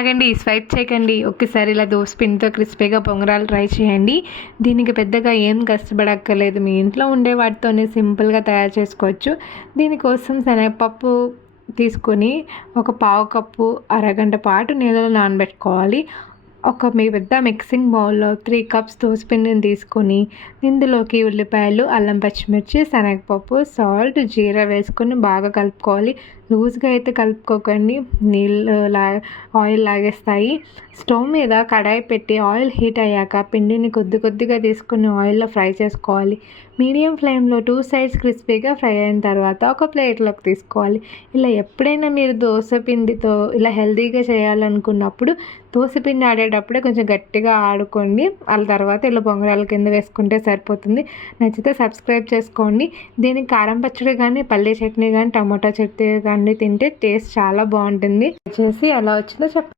ఆగండి, స్వైప్ చేయకండి. ఒక్కసారి ఇలా దోసపిండితో క్రిస్పీగా పొంగరాలు ట్రై చేయండి. దీనికి పెద్దగా ఏం కష్టపడక్కర్లేదు, మీ ఇంట్లో ఉండే వాటితోనే సింపుల్గా తయారు చేసుకోవచ్చు. దీనికోసం శనగపప్పు తీసుకొని ఒక పావు కప్పు అరగంట పాటు నీళ్ళలో నానబెట్టుకోవాలి. ఒక పెద్ద మిక్సింగ్ బౌల్లో 3 కప్స్ దోసపిండిని తీసుకొని ఇందులోకి ఉల్లిపాయలు, అల్లం, పచ్చిమిర్చి, శనగపప్పు, సాల్ట్, జీరా వేసుకొని బాగా కలుపుకోవాలి. లూజ్గా అయితే కలుపుకోకండి, ఆయిల్ లాగేస్తాయి. స్టవ్ మీద కడాయి పెట్టి ఆయిల్ హీట్ అయ్యాక పిండిని కొద్దిగా తీసుకుని ఆయిల్లో ఫ్రై చేసుకోవాలి. మీడియం ఫ్లేమ్లో 2 సైడ్స్ క్రిస్పీగా ఫ్రై అయిన తర్వాత ఒక ప్లేట్లోకి తీసుకోవాలి. ఇలా ఎప్పుడైనా మీరు దోశ పిండితో ఇలా హెల్తీగా చేయాలనుకున్నప్పుడు దోసపిండి ఆడేటప్పుడే కొంచెం గట్టిగా ఆడుకోండి. వాళ్ళ తర్వాత ఇలా పొంగరాల కింద వేసుకుంటే సరిపోతుంది. నచ్చితే సబ్స్క్రైబ్ చేసుకోండి. దీనికి కారం పచ్చడి కానీ, పల్లీ చట్నీ కానీ, టమాటా చట్నీ కానీ తింటే టేస్ట్ చాలా బాగుంటుంది. చేసి ఎలా వచ్చిందో చెప్పండి.